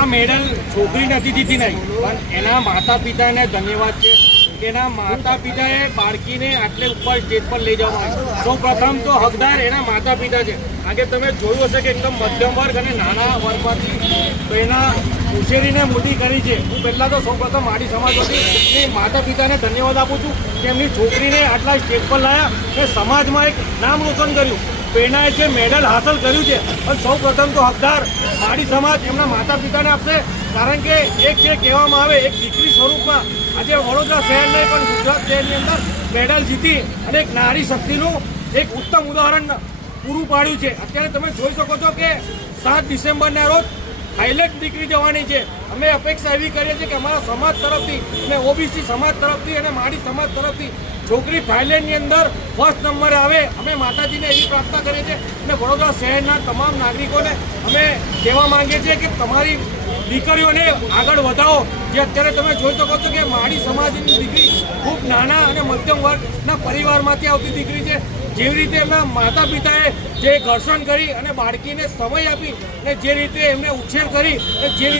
આ મેડલ છોકરી નથી જીતી નહીં, પણ એના માતા પિતાને ધન્યવાદ છે. એના માતા પિતાએ બાળકીને આટલે ઉપર સ્ટેજ પર લઈ જવા સૌ પ્રથમ તો હકદાર એના માતા પિતા છે. કે તમે જોયું હશે કે એકદમ મધ્યમ વર્ગ અને નાના વર્ગમાંથી તો એના ઉછેરીને મોટી કરી છે. હું પહેલાં તો સૌ પ્રથમ મારી સમાજ હતી એ માતા પિતાને ધન્યવાદ આપું છું કે એમની છોકરીને આટલા સ્ટેજ પર લાયા એ સમાજમાં એક નામ રોશન કર્યું. પ્રેરણાએ જે મેડલ હાંસલ કર્યું છે. પણ સૌ પ્રથમ તો હકદાર મારી સમાજ એમના માતા પિતાને આપશે. કારણ કે એક જે કહેવામાં આવે, એક દીકરી સ્વરૂપમાં આજે વડોદરા શહેર નહીં પણ ગુજરાત શહેરની અંદર મેડલ જીતી અને એક નારી શક્તિનું એક ઉત્તમ ઉદાહરણ પૂરું પાડ્યું છે. અત્યારે તમે જોઈ શકો છો કે સાત ડિસેમ્બરના રોજ હાઇલાઇટ દીકરી જવાની છે. અમે અપેક્ષા એવી કરીએ છીએ કે અમારા સમાજ તરફથી અને ઓબીસી સમાજ તરફથી અને મારી સમાજ તરફથી છોકરી થાઇલેન્ડની અંદર ફર્સ્ટ નંબરે આવે. અમે માતાજીને એવી પ્રાર્થના કરીએ છીએ અને વડોદરા શહેરના તમામ નાગરિકોને અમે કહેવા માંગીએ છીએ કે તમારી દીકરીઓને આગળ વધાવો. જે અત્યારે તમે જોઈ શકો છો કે મારી સમાજની દીકરી ખૂબ નાના અને મધ્યમ વર્ગના પરિવારમાંથી આવતી દીકરી છે. જેવી રીતે એમના માતા પિતાએ જે ઘર્ષણ કરી અને બાળકીને સમય આપી અને જે રીતે એમને ઉછેર કરી અને જે રીતે